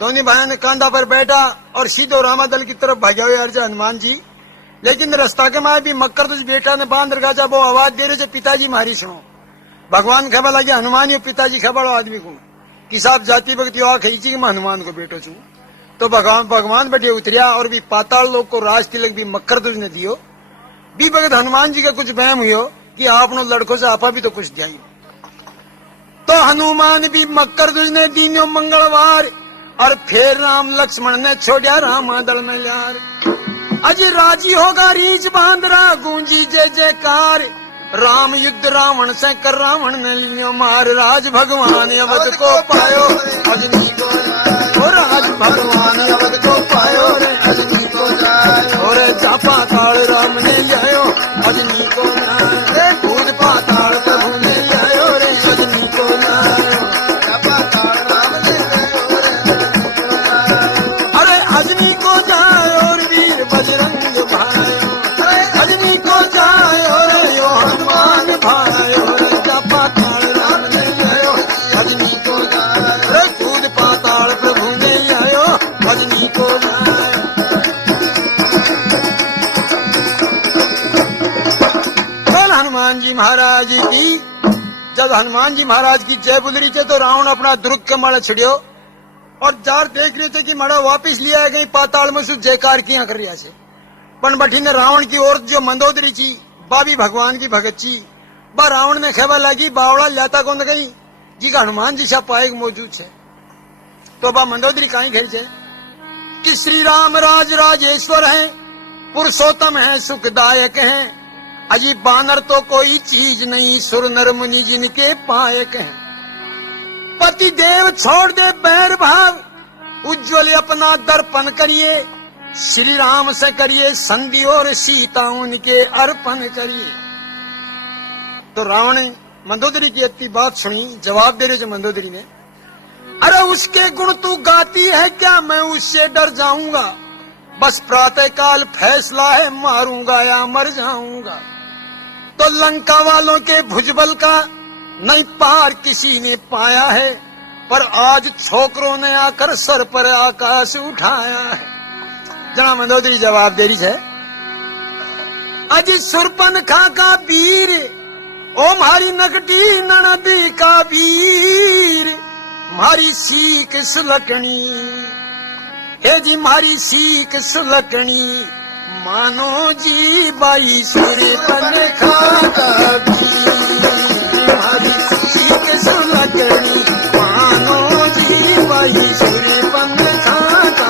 दोनों भाइयों ने कांधा पर बैठा और सीधो रामादल की तरफ भाग्या हुए अर्जा हनुमान जी। लेकिन रास्ता के माए भी मक्कर तुझ बेटा ने बांध रखा जा, वो आवाज दे रहे थे पिताजी मारी सुनो। भगवान खबर लगे हनुमान पिताजी खबर आदमी को कि साहब जाति भक्ति आ खींची मैं हनुमान को बेटो छू। तो भगवान बैठे उतरिया और भी पाताल लोग को राज तिलक भी मक्कर तुझ ने दियो। भी भगत हनुमान जी का कुछ वहम हुयो कि आपनो लड़कों से आपा भी तो कुछ दिया। तो हनुमान भी मक्कर तुझ ने दीनो मंगलवार और फिर राम लक्ष्मण ने छोड़ा रामादल में यार। अज राजी होगा रीच बांदरा गूंजी जय जयकार। राम युद्ध रावण से कर रावण ने लियो मार। राज भगवान अवध को पायो अजनी को और राज भगवान अवध को पायो रे अजनी को और चापा काल राम ने लियो अजनी को रे भूत पाताल प्रभु ने लियो रे अजनी को चापा काल राम ने अरे अजनी को जाए और वीर बजरंग भायो अजनी को जाए और यो हनुमान भायो रे चापा काल राम ने लियो अजनी को जाए रे भूत पाताल प्रभु ने लियो अजनी को जाए। हनुमान जी महाराज की जब हनुमान जी महाराज की जय बुल रही थे तो रावण अपना दुर्ग के माड़ा छिड़ियो और जार देख रहे थे कि माड़ा वापिस लिया गई पाताल में सुध जयकार किया कर रिया से। पण बठी ने रावण की ओर जो मंदोदरी थी बाबी भगवान की भगत थी बा रावण ने खबर लगी बावड़ा लाता कौन गई जी का हनुमान जी सा पाएग मौजूद है। तो बा मंदोदरी कहीं घर से कि श्री राम राज राजेश्वर है पुरुषोत्तम है सुखदायक है। अजी बानर तो कोई चीज नहीं सुर नर मुनि जिनके पायक हैं। पति देव छोड़ दे बैर भाव उज्ज्वल अपना दर्पण करिए। श्री राम से करिए संधि और सीता उनके अर्पण करिए। तो रावण ने मंदोदरी की इतनी बात सुनी जवाब दे रहे मंदोदरी ने अरे उसके गुण तू गाती है क्या मैं उससे डर जाऊंगा। बस प्रातः काल फैसला है मारूंगा या मर जाऊंगा। तो लंका वालों के भुजबल का नहीं पार किसी ने पाया है पर आज छोकरों ने आकर सर पर आकाश उठाया है। जना मंदोदरी जवाब दे रही है अज सुरपन खा का वीर ओ मारी नकटी ननदी का वीर मारी सीख सुलकनी हे जी मारी सीख सुलकनी मानो जी बाई सुरपन खा का वीर मारी सीख सुलकनी मानो जी बाई सुरपन खा का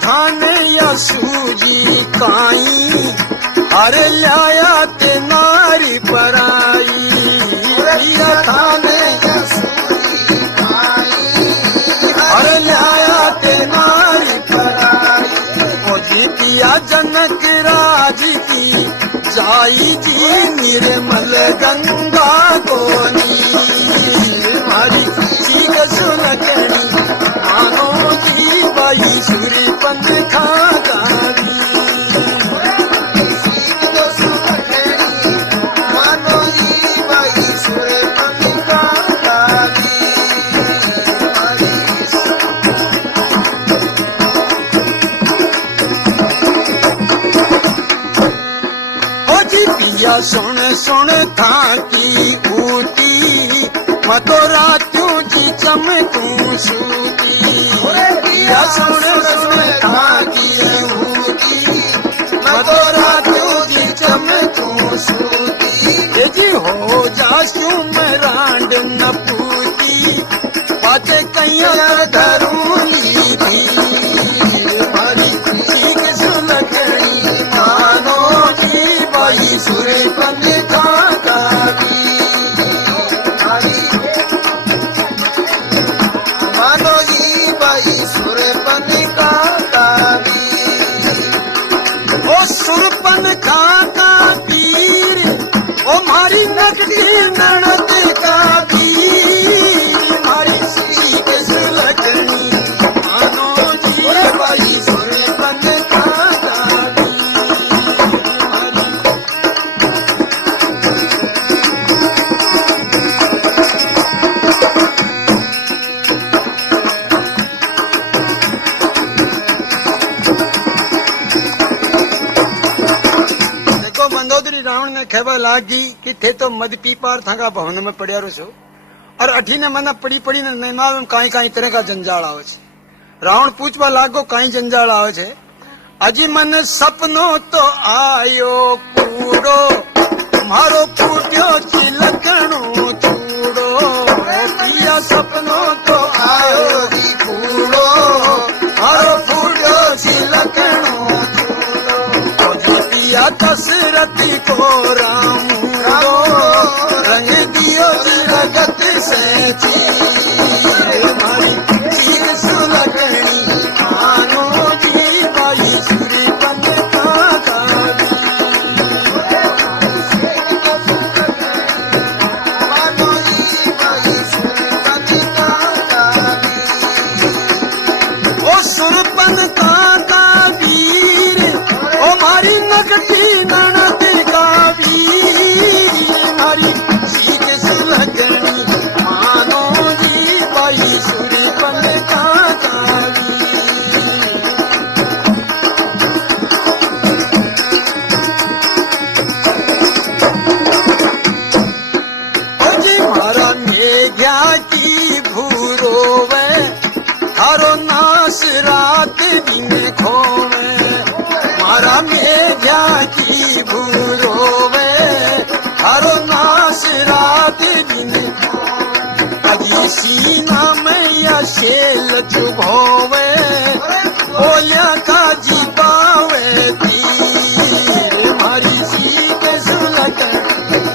थाने या सूजी काई हरे लाया ते नारी पराई। थाने या सूजी काई हरे लाया ते नारी पराई। ओ जी पिया जनक राज की जाई जी निर्मल गंगा को हमारी सीख सुलकनी मानो जी बाई सूरी पन खा गाड़ी। मानो जी बाई सूरी पन खा गाड़ी। ओ जी पिया सुन सुन था की ऊटी मतो रातों की चमकूं सूती। पिया सुन सुन था की ऊटी मतो रातों की चमकूं सूती। ये जी हो जासू मैं रांड न पूती पाचे कैया धरूली थी। हमारी सीख सुलकनी मानो जी बाई सुर पन खा गाड़ी। मारी नकली ननद का वीर मारी सीख सुलगनी मानो जी भाई सुरपन का मंदोदरी रावण ने खेवा लागी कि थे तो मद पीपार थाका भवन में पड़िया रो और अठी ने मना पड़ी पड़ी ने नहीं मालूम काई काई तरह का जंजाल आवे छे। रावण पूछवा लागो काई जंजाल आवे छे। अजी मन सपनो तो आयो कूड़ो मारो फूट्यो चिलकणो चूड़ो पिया सपनो तो आयो जी कूड़ो मारो फूट्यो चिलकणो या दशरथी को राम रंग दियो जगत से चीर सुलगनी मानो जी भाई सूर्यपन का मानो जी भाई सूर्यपन का ओ सुरपन का वीर ओ मारी नकटी ननद का वीर मारी सीख सुलगनी मानो जी भाई सूर्यपन का जी मारा मेघ्या की भूरोवे थारो नाश रात दिन खोवे मारा मेघ्या की भूरोवे थारो नाश रात दिन अजी सीना में या शेल चुभोवे बोलिया का जी पावे तीर मारी सीख सुलगन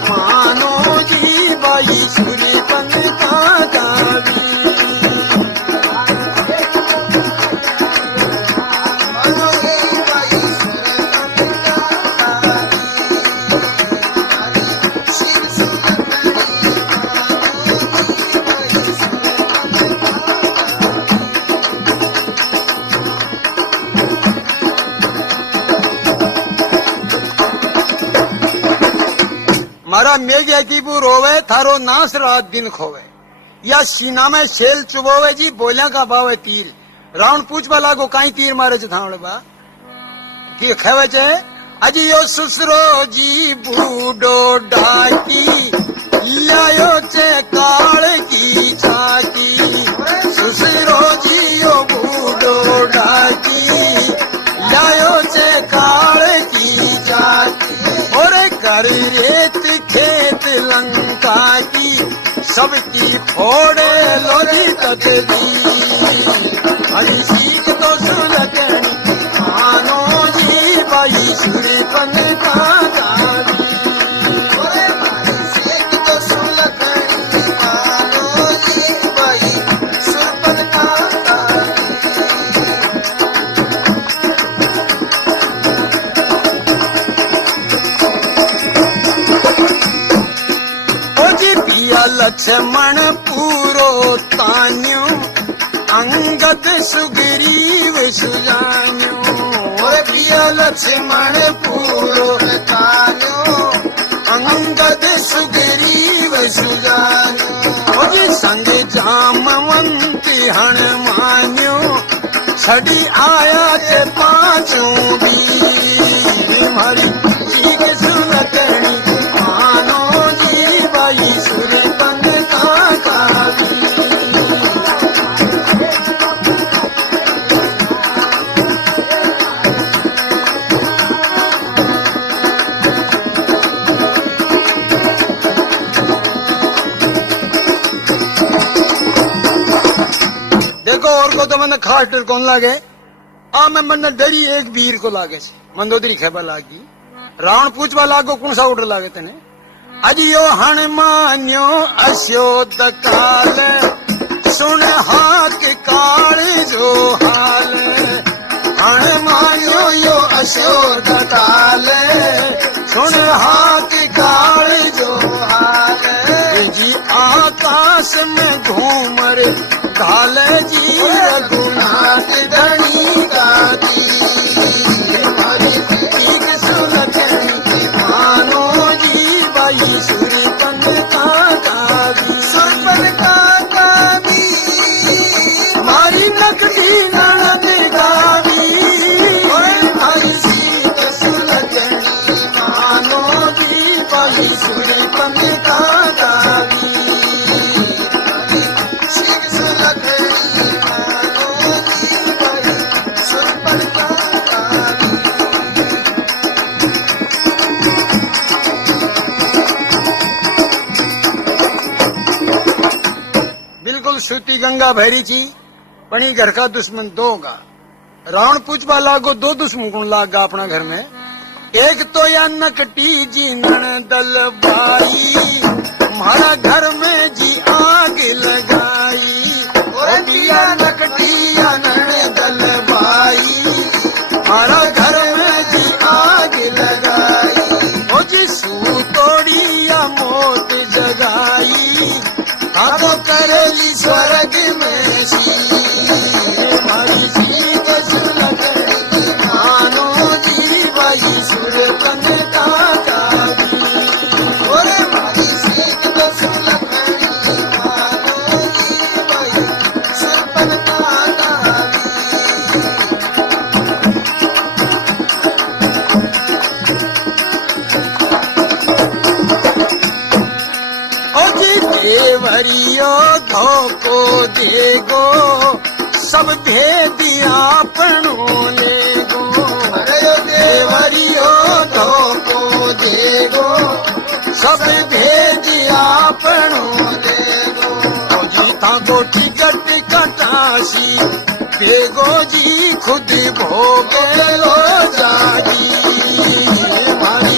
मानो जी भाई सूर्यपन का गावी मारा मेघ्या की बू रोवे थारो नाश रात दिन खोवे या सीना में शेल चुबोवे जी बोलिया का बावे तीर रावण पूछवा लागो काई तीर मारे छे थावड़े बा की खेवे छे अजी यो सुसरो जी बूडो डाकी लायो छे काल की छाकी सुसरो जी यो बूडो डाकी लायो छे काल की छाकी और कर रेत खेत लंका की सबकी फोड़े लोधी ततली हरी सीख तो सुलगनी मानो जी भाई सूर्यपन का गावी सीख तो सुलगनी मानो जी भाई सूर्यपन का लक्ष्मण पूरो तान्यो अंगद सुग्रीव सुजान्यो और पिया लक्ष्मण पूरो तान्यो अंगद सुग्रीव सुजान्यो और संग जामवंत हनुमान्यो छड़ी आया थे पांचों भी हमारी सीख सुलगनी मानो जी भाई सूर्यपन का गावी देखो और को तो मैंने खास डर कौन लागे आ मैं मन डरी एक वीर को लागे मंदोदरी खेबा लागी रावण पूछवा लागो कौन सा उड़ लागे तेने अजियो हनुमान्यो अशोद काल सुन हाक काल जो हाल प्राण मान्यो यो अशोक ताले सुन हाथ काल जो हाल जी आकाश में घूमर काले जी रघुनाथ धनी गाती हमारी ठीक सुलझनी मानो जी बाई सुरपन का गावी सुरपन का गावी मारी नकली ननद गावी भाई सीत सुलझनी मानो जी बाई सुरपन का गावी सीत सुलझनी मानो जी बाई सुरपन का गावी बिल्कुल श्रुति गंगा भैरी जी पणी घर का दुश्मन दो का रावण पूछवा लागो दो दुश्मन कौन लागा अपना घर में एक तो या नकटी जी नणदल बाई हमारा घर में जी आग लगाई और दिया नकटी या नणदल बाई हमारा घर में जी आग लगाई ओ जी सू तोड़ी या मौत जगाई तो करेली स्वर्ग में सी हमारी सीत सुलझनी मानो जी बाई सुरपन का गावी और हमारी सीत सुलझनी मानो जी बाई सुरपन का गावी ओ जी देवरियो धोको देगो सब भेदिया पणो लेगो अरे देवरियो धोको देगो सब भेदिया पणो लेगो ओ जी ताको टिकट कटासी बेगो जी खुद भोगे लो जागी हमारी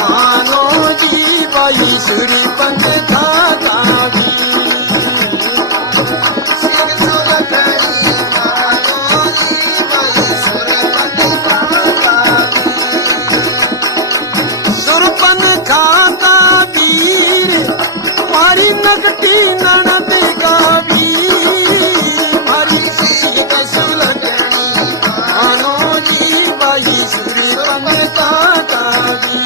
मानो जी बाई सुरपन का गावी सिर सुलझनी मानो जी बाई सुरपन का गावी सुरपन का गावीर मारी नकटी ननद गावी मारी सीत सुलझनी मानो जी बाई सुरपन का गावी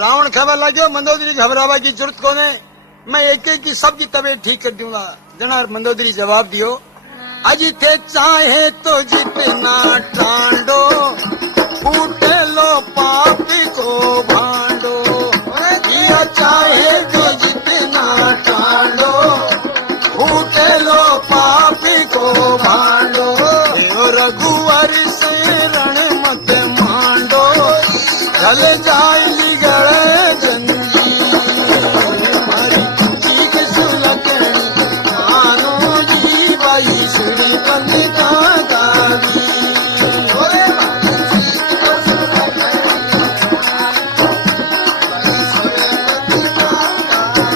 रावण खबर लगे मंदोदरी घबरावा की जरूरत कोने मैं एक एक की सबकी तबीयत ठीक कर दूंगा जना मंदोदरी जवाब दियो अजी थे चाहे तो जितना टांडो फूट लो पाप को भांडो दिया चाहे तो जितना टांडो फूट लो पाप को भांडो रघुवर से रण मत मांडो ढल जाए गड़े जंजी हमारी चीख सुलझनी मानो जी बाई सुरपन का गावी ओरे हमारी चीख सुलझनी बाई सुरपन का गावी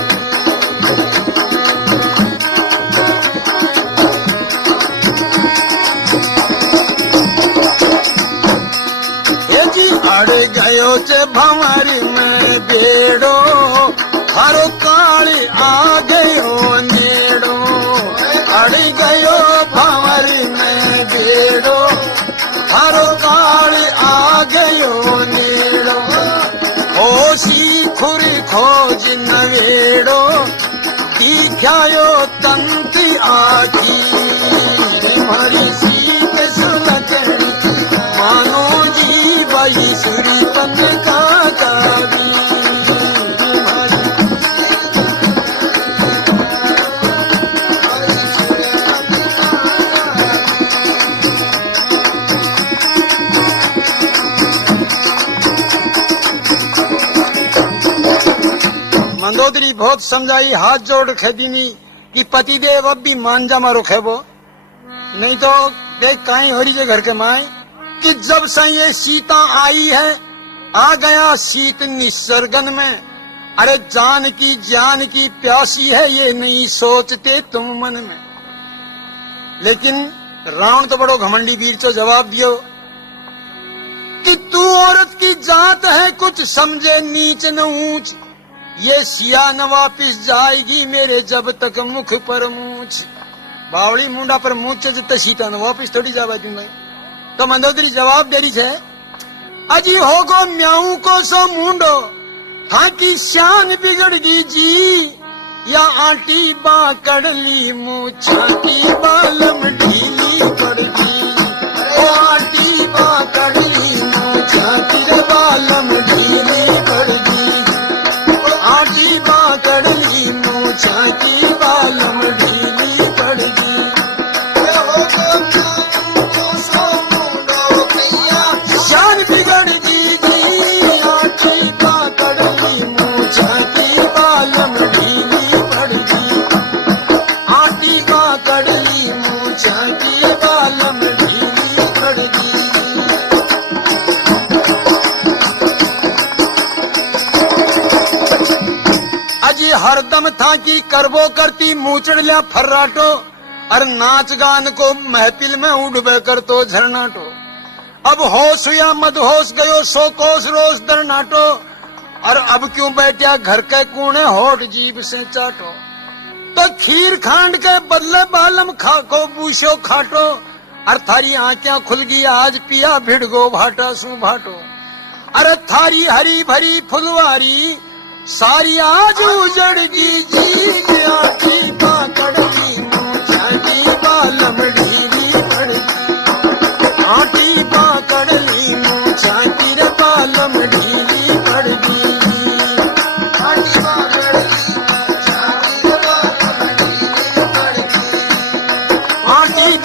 जी अड़ गयो चे भंवर में बेड़ो हरो काली आ गयो नेड़ो अड़ गयो भंवर में बेड़ो हरो काली आ गयो नेड़ो होशी खुरी खोज नवेड़ो दिखायो तंत आखी हमारी सीत सुलझनी मानो जी बाई सुरपन का गावी मंदोदरी बहुत समझाई हाथ जोड़ खेदीनी कि पतिदेव अब भी मांझा मारो खेबो नहीं तो देख कहीं हो रही है घर के माए कि जब से ये सीता आई है आ गया शीत निसर्गन में अरे जान की ज्ञान की प्यासी है ये नहीं सोचते तुम मन में। लेकिन रावण तो बड़ो घमंडी वीर चो जवाब दियो कि तू औरत की जात है कुछ समझे नीच न ऊंच, ये सिया न वापिस जाएगी मेरे जब तक मुख पर मूछ। बावड़ी मुंडा पर मूछ जब सीता न वापिस थोड़ी जावा दूंगा। तो मंदोदरी जवाब दे रही है अजी होगो म्याऊ को सो मुंडो था की शान बिगड़गी जी, या आटी बाकड़ली मूछा की बालम ढीली पड़गी। ओ आटी बाकड़ली मूछा की बालम ढीली पड़गी। आटी बाकड़ली मूछा की बालम ढीली पड़गी। शान बिगड़गी जी, आटी बाकड़ली मूछा की बालम ढीली पड़गी। आटी बाकड़ली मूछा की बालम ढीली पड़गी। अजी हरदम था कि करबो करती मूचड़ लिया फर्राटो, और नाच गान को महफिल में उड़बे कर तो झरनाटो। अब होश या मदहोश गयो सो कोस रोज दरनाटो, और अब क्यों बैठा घर के कूने होठ जीभ से चाटो। तो खीर खांड के बदले बालम खाको बूशो खाटो, और थारी आंखें खुल गई आज पिया भिड़गो भाटा सू भाटो। अरे थारी हरी भरी फुलवारी सारी आज उजड़गी जी, आटी बाकड़ली मूछा की बालम ढीली पड़गी। आटी बाकड़ली मूछा की बालम ढीली पड़गी। आटी बाकड़ली मूछा की बालम ढीली पड़गी। आटी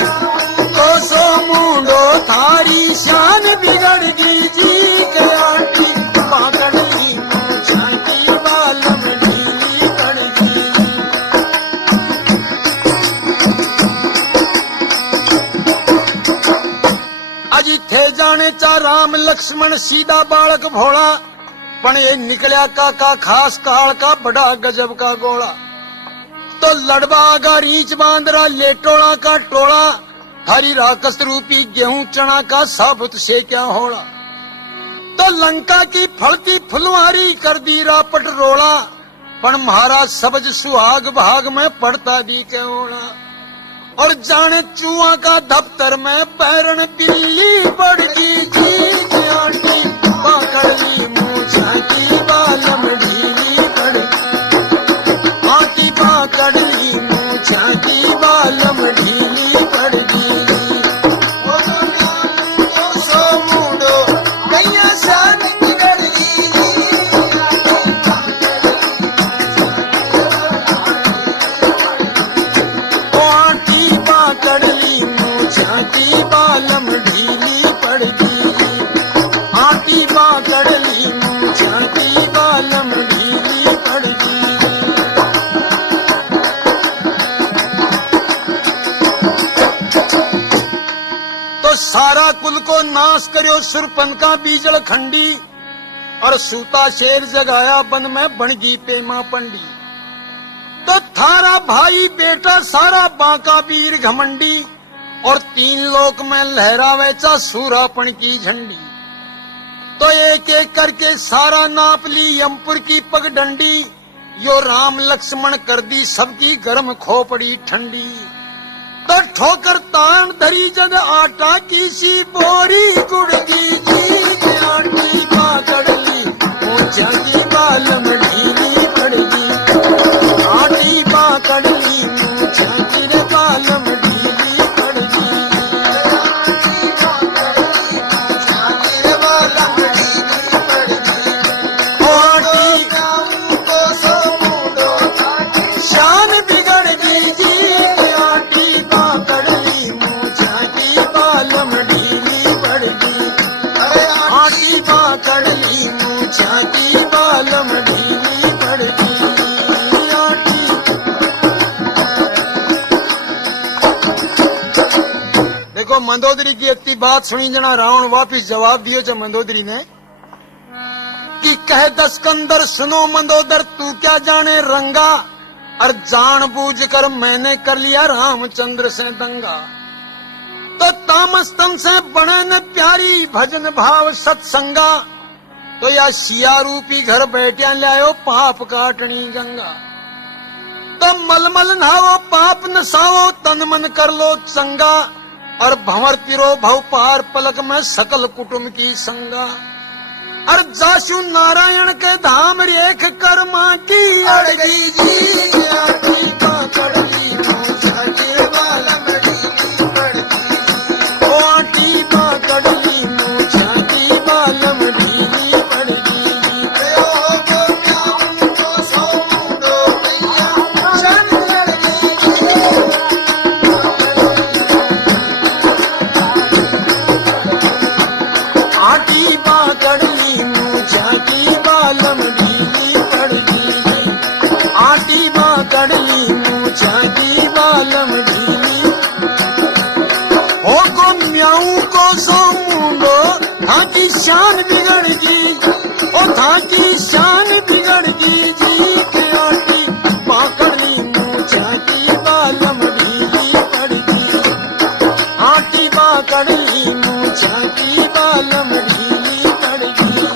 को सो मुंडो थारी शान बिगड़गी जी, के आटी बाकड़ली मूछा की बालम ढीली पड़गी। अजी थे जाने चा राम लक्ष्मण सीधा बालक भोला, पण ये निकलिया का खास काल का बड़ा गजब का गोला। तो लड़बागा रीच बांदरा लेटोड़ा का टोला, थारी राकस रूपी गेहूं चना का साबुत से क्या होड़ा। तो लंका की फलती फुलवारी कर दी रापट रोड़ा, पण महाराज सबज सुहाग भाग में पड़ता दी के ओड़ा। और जाने चुआ का दफ्तर में पैरण बिल्ली पड़गी जी, के आटी बाकड़ली मूछा की बालम ढीली पड़गी। आटी बाकड़ली मूछा की बालम ढीली पड़गी। सो मुंडो गैया शान बिगड़गी ओ आटी बाकड़ली मूछा की बालम ढीली पड़गी। आटी बाकड़ली मूछा की बालम ढीली पड़गी। तो सारा कुल को नाश करियो सुरपन का बीजल खंडी, और सूता शेर जगाया बन में बनगी पेमा पंडी। तो थारा भाई बेटा सारा बांका वीर घमंडी, और तीन लोक में लहरावे चा सूरापन की झंडी। तो एक एक करके सारा नाप ली यमपुर की पगडंडी, यो राम लक्ष्मण कर दी सबकी गर्म खोपड़ी ठंडी। तो ठोकर तान धरी जद आटा की सी बोरी गुड़गी जी, के आटी बाकड़ली मूछा की बालम ढीली पड़गी। आटी बाकड़ली मूछा की बालम ढीली पड़गी। आटी को सो मुंडो शान बिगड़गी जी, के आटी बाकड़ली मूछा की बालम ढीली पड़गी। आटी बाकड़ली मूछा की बालम ढीली पड़गी। आटी देखो मंदोदरी की इतनी बात सुनी जना रावण वापिस जवाब दियो जो मंदोदरी ने कि कह दस्कंदर सुनो मंदोदर तू क्या जाने रंगा, और जान बूझ कर मैंने कर लिया रामचंद्र से दंगा। तो तामस तम से बने न प्यारी भजन भाव सत्संगा, तो या सिया रूपी घर बैठिया लायो पाप काटनी गंगा। तो मलमल नहावो पाप नसावो तन मन कर लो चंगा, और भंवर तिरो भव पार पलक में सकल कुटुंब की संगा। और जासु नारायण के धाम रेख कर्मा की अड़गी जी, आटी पकड़ली मूछा के बालमड़ी पड़गी, ओ आटी पकड़ली मूछा की बालमड़ी पड़गी। ओ गोप्याओं को सौ मुंडो मैया शन लड़गी, आटी पकड़ली मूछा की बालमड़ी पड़गी, आटी पकड़ली मूछा की बालमड़ी। हो को म्याऊ को सो मुंडो था की शान बिगड़गी, ओ था की शान बिगड़गी जी के आटी पकड़ली मूछा की बालमड़ी पड़गी, आटी पकड़ली मूछा की बालमड़ी पड़गी।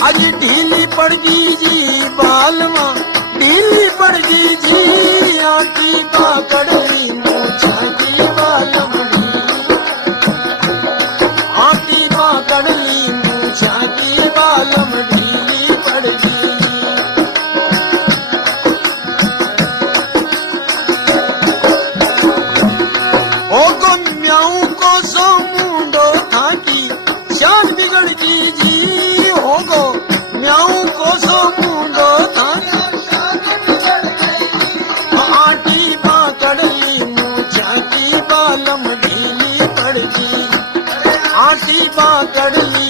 आज ढीली पड़गी जी बालमा ढीली पड़गी जी, आटी पकड़ली मूछा की बालमड़ी, आटी पकड़ली मूछा की बालमड़ी पड़गी। ओ को म्याऊ को सो मुंडो था की शान बिगड़गी जी, हो गो म्याऊ को सो मुंडो था की शान बिगड़गी, आटी पकड़ली मूछा की बालमड़ी पड़गी, आटी पकड़ली